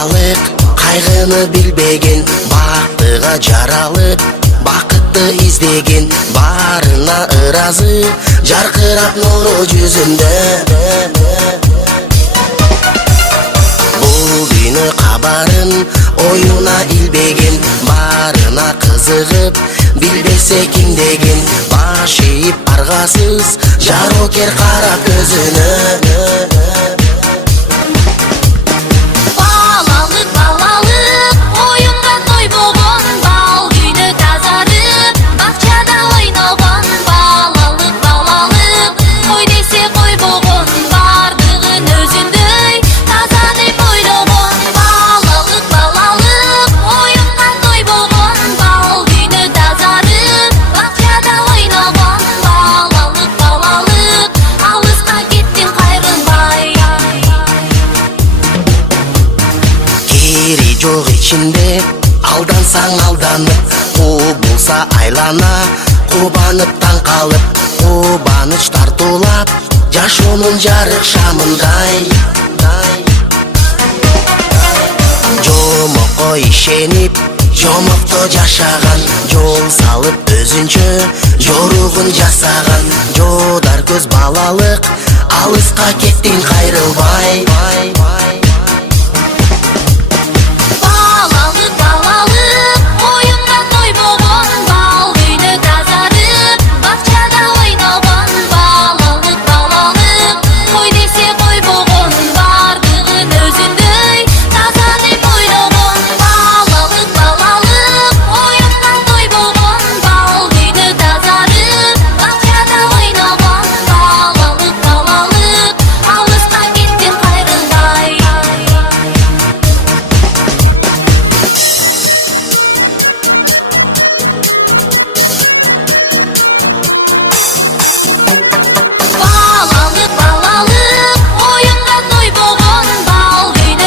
балалык кайгыны билбеген, бактыга жаралып бакытты издеген, барына ыразы жаркырап нуру жүзүндө. Бул күнү кабарын оюна илбеген, барына кызыгып билбесе ким деген, баш ийип аргасыз жарокер кара көзүнө. Жок ичинде алдансаң алданып, кубулса айлана, кубанып таң калып, кубаныч тартуулап жашоонун жарык шамындай. Жомокко ишенип, жомокто жашаган, жол салып өзүнчө жоругун жасаган, жодар көз балалык, алыска кеттиң кайрылбай.